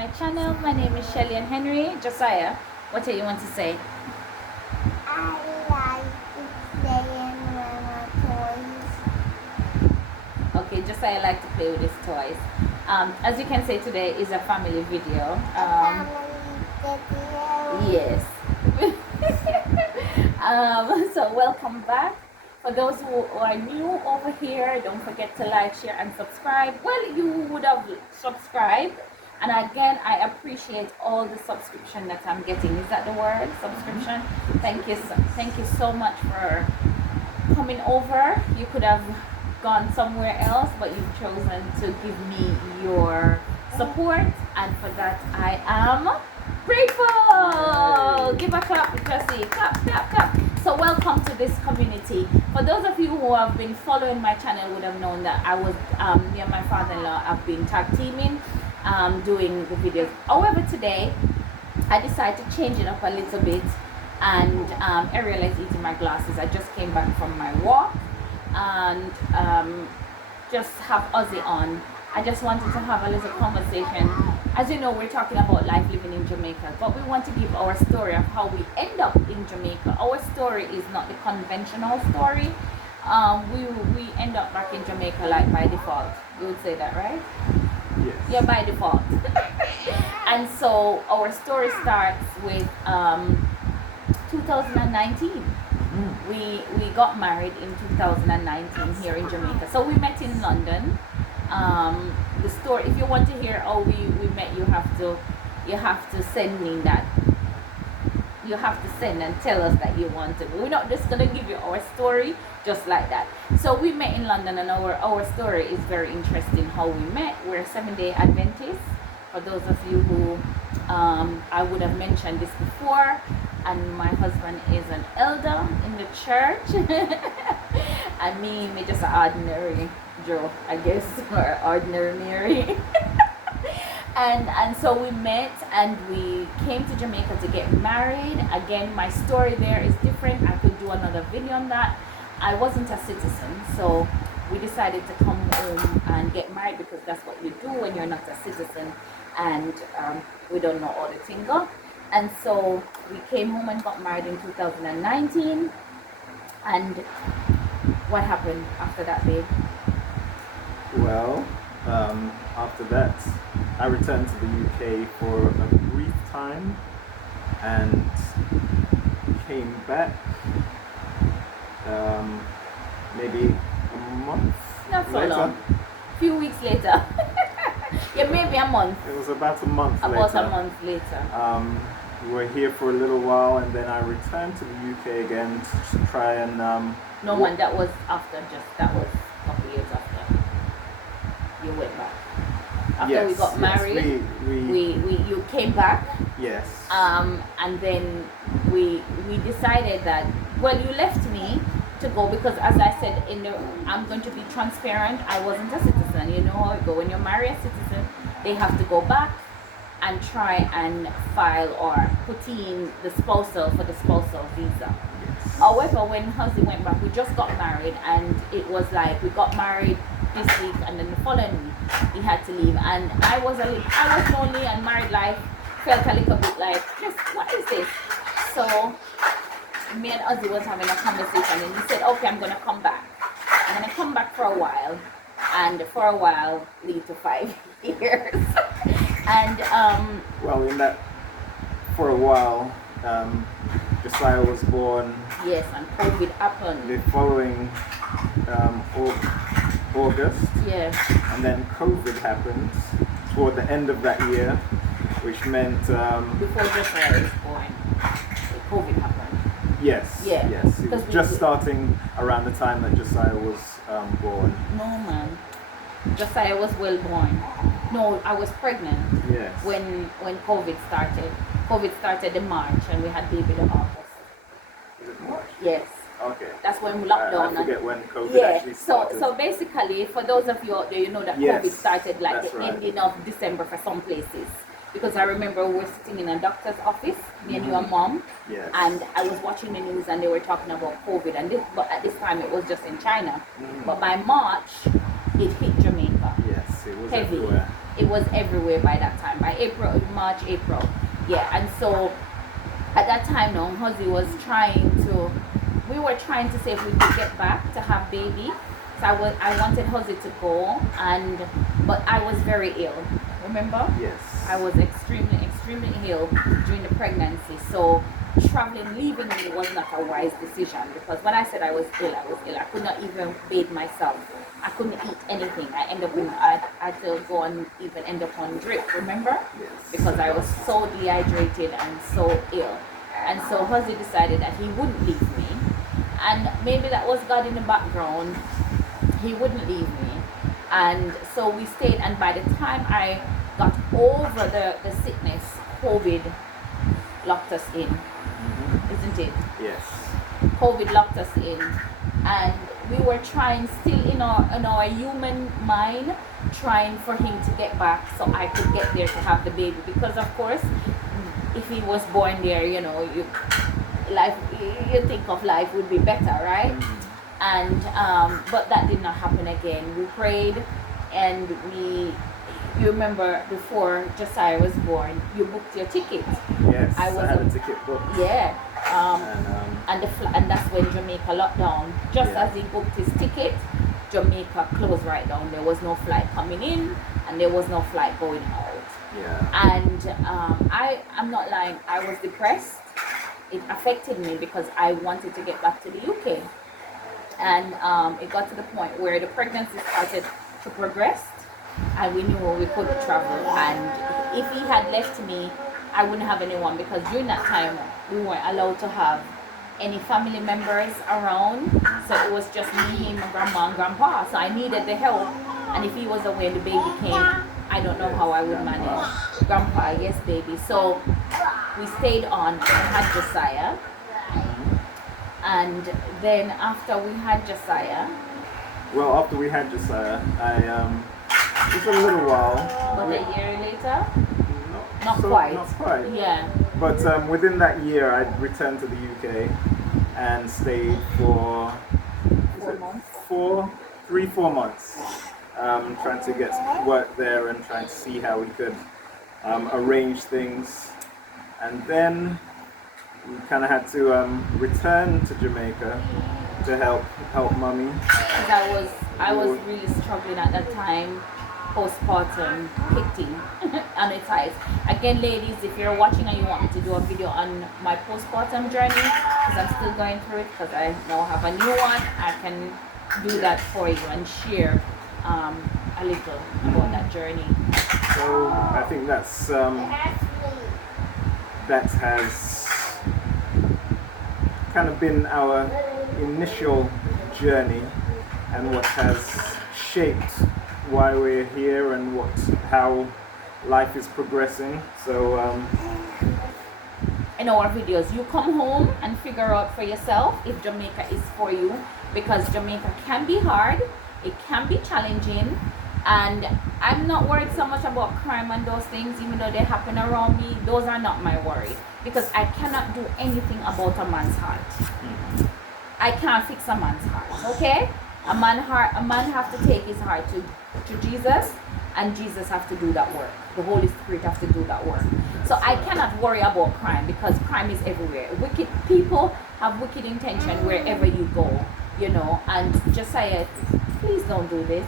my channel. My name is Shelley-ann Henry. Josiah, what do you want to say? I like to play with my toys. Okay, Josiah likes to play with his toys. As you can see, today is a family video. Yes. So welcome back. For those who are new over here, don't forget to like, share, and subscribe. Well, you would have subscribed. And again, I appreciate all the subscription that I'm getting. Is that the word? Subscription? Thank you so much for coming over. You could have gone somewhere else, but you've chosen to give me your support, and for that I am grateful. Give a clap, Jesse. Clap, clap, clap. So welcome to this community. For those of you who have been following my channel would have known that I was me and my father-in-law have been tag teaming, doing the videos. However, today I decided to change it up a little bit, and Ariel is eating my glasses. I just came back from my walk and just have Ozzy on. I just wanted to have a little conversation. As you know, we're talking about life living in Jamaica, but we want to give our story of how we end up in Jamaica. Our story is not the conventional story. We end up back in Jamaica like by default. You would say that, right? Yes. Yeah, by default. And so our story starts with 2019. We got married in 2019 here in Jamaica. So we met in London. The story, if you want to hear how we met, you have to send me that. You have to send and tell us that you want to. We're not just gonna give you our story just like that. So we met in London, and our story is very interesting. How we met. We're Seventh-day Adventists. For those of you who I would have mentioned this before, and my husband is an elder in the church, and me just an ordinary Joe, I guess, or ordinary Mary. and so we met and we came to Jamaica to get married. Again, my story there is different. I could do another video on that. I wasn't a citizen, so we decided to come home and get married because that's what you do when you're not a citizen, and we don't know all the tingle. And so we came home and got married in 2019. And what happened after that, babe? Well, after that, I returned to the UK for a brief time and came back maybe a month Not so later. long. Few weeks later. Yeah, maybe a month. It was about a month later. About a month later. We were here for a little while, and then I returned to the UK again to try and No, man, that was after. That was a couple years after you went back. After we got married, you came back. Yes. And then we decided that, well, you left me to go because, as I said, I'm going to be transparent. I wasn't a citizen. You know how it go when you marry a citizen, they have to go back and try and file or put in the spousal visa. Yes. However, when Huzzy went back, we just got married, and it was like we got married this week, and then the following week he had to leave, and I was lonely, and married life felt a little bit like, just what is this? So me and Ozzy was having a conversation, and he said, okay, I'm gonna come back. I'm gonna come back for a while, and for a while lead to 5 years. And well, in that, for a while, Josiah was born. yes, and COVID happened. The following August. Yes. And then COVID happened toward the end of that year, which meant Before Josiah was born, COVID happened. yes, Yeah. yes, it was just starting around the time that Josiah was born. No, man. Josiah was well born. No, I was pregnant Yes. when COVID started. COVID started in March, and we had baby in August. Is it March? Yes. Okay. That's when we locked down. I forget when COVID Yeah, actually started. so basically, for those of you out there, you know that Yes, COVID started like that's the right. ending of December for some places. Because I remember we were sitting in a doctor's office, me and your mom, Yes. and I was watching the news, and they were talking about COVID, but at this time it was just in China. But by March, it hit Jamaica. Yes, it was Heavy. everywhere. it was everywhere by that time. By April, March, April, yeah. And so at that time, no, Huzzy was trying to. We were trying to see if we could get back to have baby. So I wanted Huzzy to go, but I was very ill. Remember? Yes. I was extremely ill during the pregnancy. So traveling, leaving me was not a wise decision, because when I said I was ill, I was ill. I could not even bathe myself. I couldn't eat anything. I had to go and even end up on drip, remember? Yes. Because I was so dehydrated and so ill. And so Huzzy decided that he wouldn't leave me. And maybe that was God in the background. He wouldn't leave me. And so we stayed, and by the time I got over the sickness, COVID locked us in, isn't it? Yes. COVID locked us in, and we were trying, still in our human mind, trying for him to get back so I could get there to have the baby. Because of course, if he was born there, you think of life would be better, right? And but that did not happen again. We prayed, and you remember before Josiah was born, you booked your ticket. Yes, I had a ticket booked. Yeah. And that's when Jamaica locked down. Just as he booked his ticket, Jamaica closed right down. There was no flight coming in, and there was no flight going out. Yeah. And I'm not lying, I was depressed. It affected me because I wanted to get back to the UK. And it got to the point where the pregnancy started to progress, and we knew we couldn't travel. And if he had left me, I wouldn't have anyone, because during that time we weren't allowed to have any family members around. So it was just me, him, and grandma and grandpa. So I needed the help. And if he was away and the baby came, I don't know how I would manage. Grandpa, yes, baby. So we stayed on and had Josiah. And then after we had Josiah, well, after we had Josiah, just a little while. But a year later? Not Not quite. Yeah. But within that year, I returned to the UK and stayed for 4 months. 4 months, trying to get work there and trying to see how we could arrange things. And then we kind of had to return to Jamaica to help mommy. Because I was really struggling at that time, postpartum, hitting on its eyes. Again, ladies, if you're watching and you want me to do a video on my postpartum journey, because I'm still going through it, because I now have a new one, I can do that for you and share a little about that journey. So I think that has kind of been our initial journey, and what has shaped why we're here and how life is progressing. So in our videos, you come home and figure out for yourself if Jamaica is for you, because Jamaica can be hard, it can be challenging, and I'm not worried so much about crime and those things, even though they happen around me. Those are not my worry, because I cannot do anything about a man's heart. I can't fix a man's heart, okay? A man have to take his heart to Jesus, and Jesus have to do that work. The Holy Spirit have to do that work. So I cannot worry about crime, because crime is everywhere. Wicked people have wicked intention wherever you go, and Josiah, please don't do this.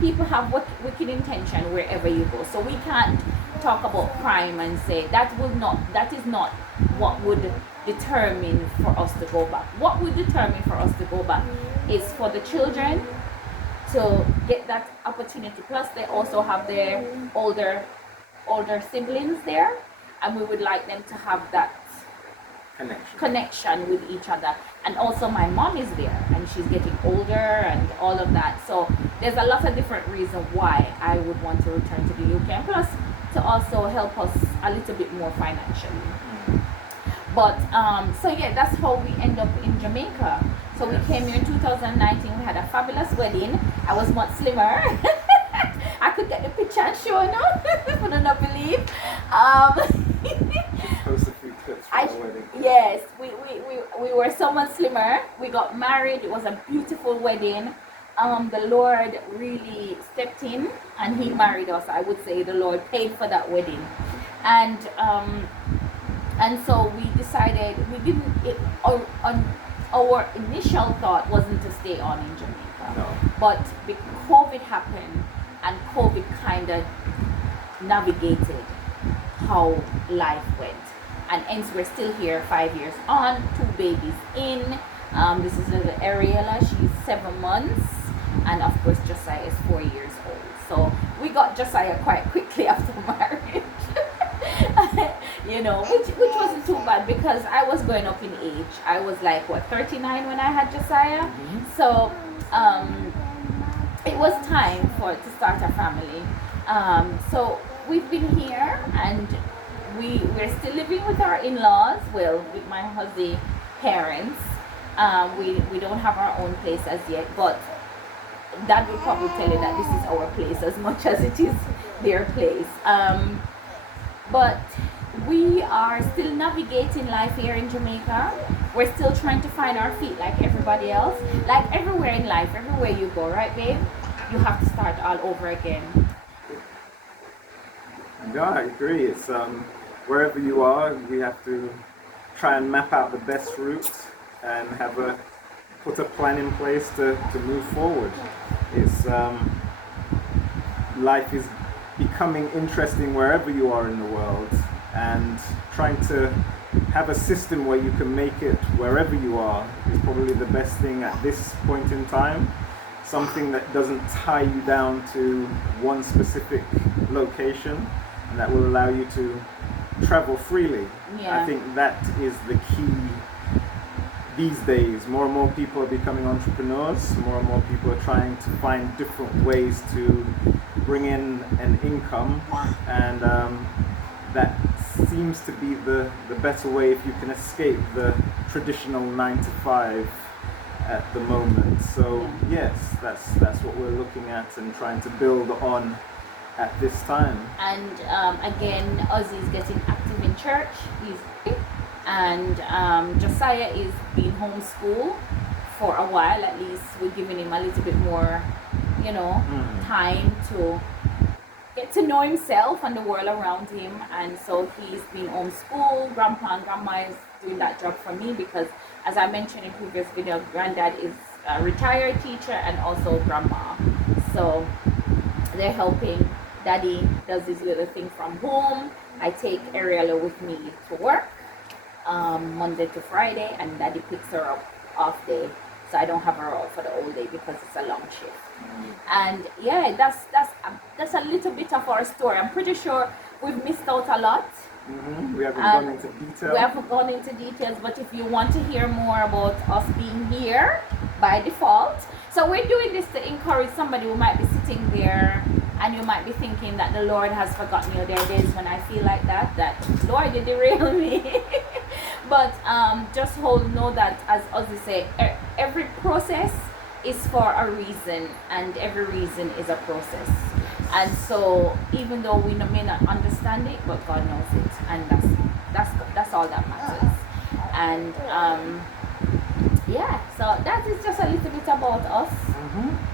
People have wicked intention wherever you go. So we can't talk about crime and say that is not what would determine for us to go back. What would determine for us to go back is for the children to get that opportunity. Plus they also have their older siblings there, and we would like them to have that connection with each other. And also my mom is there, and she's getting older and all of that. So there's a lot of different reasons why I would want to return to the UK, and plus to also help us a little bit more financially. But so yeah, that's how we end up in Jamaica. So we came here in 2019. We had a fabulous wedding. I was much slimmer. I could get the picture and show you. Would not believe. Post a few clips from our wedding. Yes, we were so much slimmer. We got married. It was a beautiful wedding. the Lord really stepped in and He married us. I would say the Lord paid for that wedding, and so we decided we didn't. Our initial thought wasn't to stay on in Jamaica, No. but COVID happened, and COVID kind of navigated how life went, and hence we're still here 5 years on, 2 babies in. This is little Ariella, she's 7 months, and of course Josiah is 4 years old. So we got Josiah quite quickly after marriage. You know, which wasn't too bad because I was going up in age. I was like 39 when I had Josiah. So it was time to start a family. So we've been here, and we're still living with our in-laws, well, with my husband's parents. We don't have our own place as yet, but Dad will probably tell you that this is our place as much as it is their place. But we are still navigating life here in Jamaica. We're still trying to find our feet like everybody else. Like everywhere in life, everywhere you go, right, babe? You have to start all over again. Yeah, I agree. It's wherever you are, we have to try and map out the best route and put a plan in place to move forward. It's life is becoming interesting wherever you are in the world, and trying to have a system where you can make it wherever you are is probably the best thing at this point in time. Something that doesn't tie you down to one specific location, and that will allow you to travel freely. Yeah. I think that is the key these days. More and more people are becoming entrepreneurs. More and more people are trying to find different ways to bring in an income, and that seems to be the better way if you can escape the traditional 9 to 5 at the moment. So yes, that's what we're looking at and trying to build on at this time. And again, Ozzy is getting active in church. And Josiah is being homeschooled for a while. At least we're giving him a little bit more, time to get to know himself and the world around him. And so he's been homeschooled. Grandpa and Grandma is doing that job for me because, as I mentioned in previous video, Granddad is a retired teacher and also Grandma. So they're helping. Daddy does this little thing from home. I take Ariella with me to work Monday to Friday, and Daddy picks her up off day, so I don't have her out for the whole day because it's a long shift. And yeah, that's a little bit of our story. I'm pretty sure we've missed out a lot. We haven't gone into detail. We haven't gone into details, but if you want to hear more about us being here by default, so we're doing this to encourage somebody who might be sitting there and you might be thinking that the Lord has forgotten you. There are days when I feel like that Lord, you derail me. But just know that, as Ozzy say, every process is for a reason, and every reason is a process. And so even though we may not understand it, but God knows it, and that's all that matters. And so that is just a little bit about us,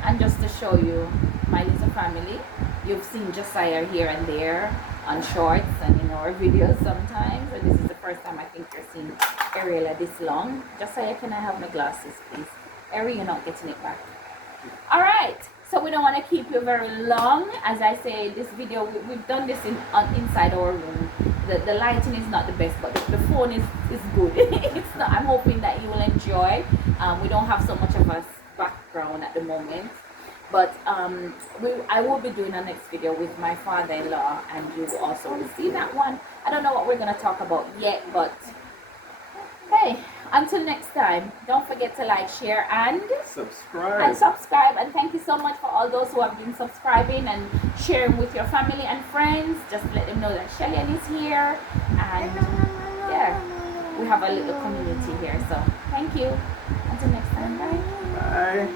and just to show you my little family. You've seen Josiah here and there on shorts and in our videos sometimes, and this is the first time I think you're seeing Ariella this long. Josiah, can I have my glasses, please? Ari, you're not getting it back. All right, so we don't want to keep you very long. As I say, this video, we've done this inside our room. The lighting is not the best, but the phone is good. It's not. I'm hoping that you will enjoy. We don't have so much of a background at the moment, but I will be doing a next video with my father-in-law, and you will also see that one. I don't know what we're going to talk about yet, but hey, until next time, don't forget to like, share, and subscribe. And thank you so much for all those who have been subscribing and sharing with your family and friends. Just let them know that Shelley-ann is here, and yeah, we have a little community here. So thank you. Until next time, bye. Bye.